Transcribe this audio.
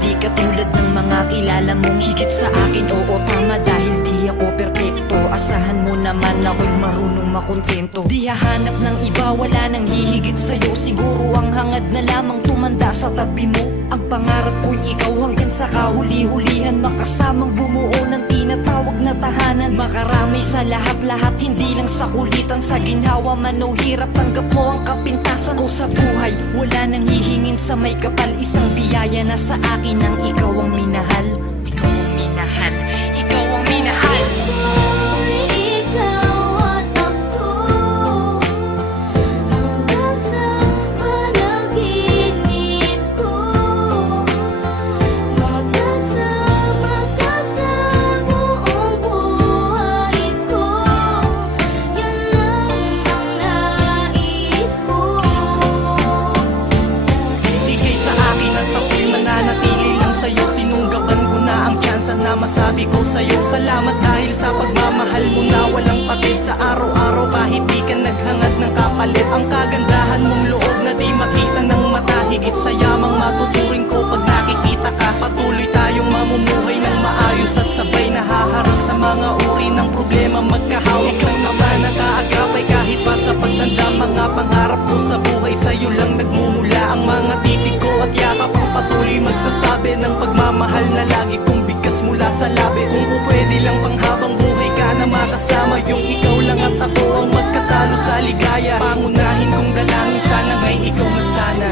di katulad ng mga kilala mong higit sa akin. Oo, tama, dahil di ako perpekto. Asahan mo naman ako'y marunong makontento. Di hahanap ng iba, wala nang hihigit sa'yo. Siguro ang hangad na lamang tumanda sa tabi mo. Ang pangarap ko'y ikaw hanggang sa kahuli-hulihan, makasamang bumuo ng tinatawag na tahanan. Makarami sa lahat-lahat, hindi lang sa kulitan. Sa ginhawa man o hirap, tanggap mo ang kapintasan ko sa buhay. Wala nang hihingin sa may kapal, isang biyaya na sa akin ang ikaw ang minahal. Ikaw ang minahal, ikaw ang minahal. Sa'yo, sinunggaban ko na ang tsansa na masabi ko sa'yo. Salamat dahil sa pagmamahal mo na walang patid. Sa araw-araw kahit di ka naghangad ng kapalit. Ang kagandahan mong loob na di makita ng mata. Higit sa yamang matuturing ko pag nakikita ka. Patuloy tayong mamumuhay ng maayos at sabay nahaharap sa mga uri ng problema. Magkahawak ng ama na kaagapay kahit pa sa pagtanda. Mga pangarap ko sa buhay sa'yo lang nagmumula. Ang mga titig ko at yakap ang patuloy magsasabi ng pagmamahal na lagi kong bigkas mula sa labi. Kung pwede lang panghabang buhay ka na makasama, yung ikaw lang at ako ang magkasalo sa ligaya. Pangunahin kong dalangin, sana ngay ikaw na sana.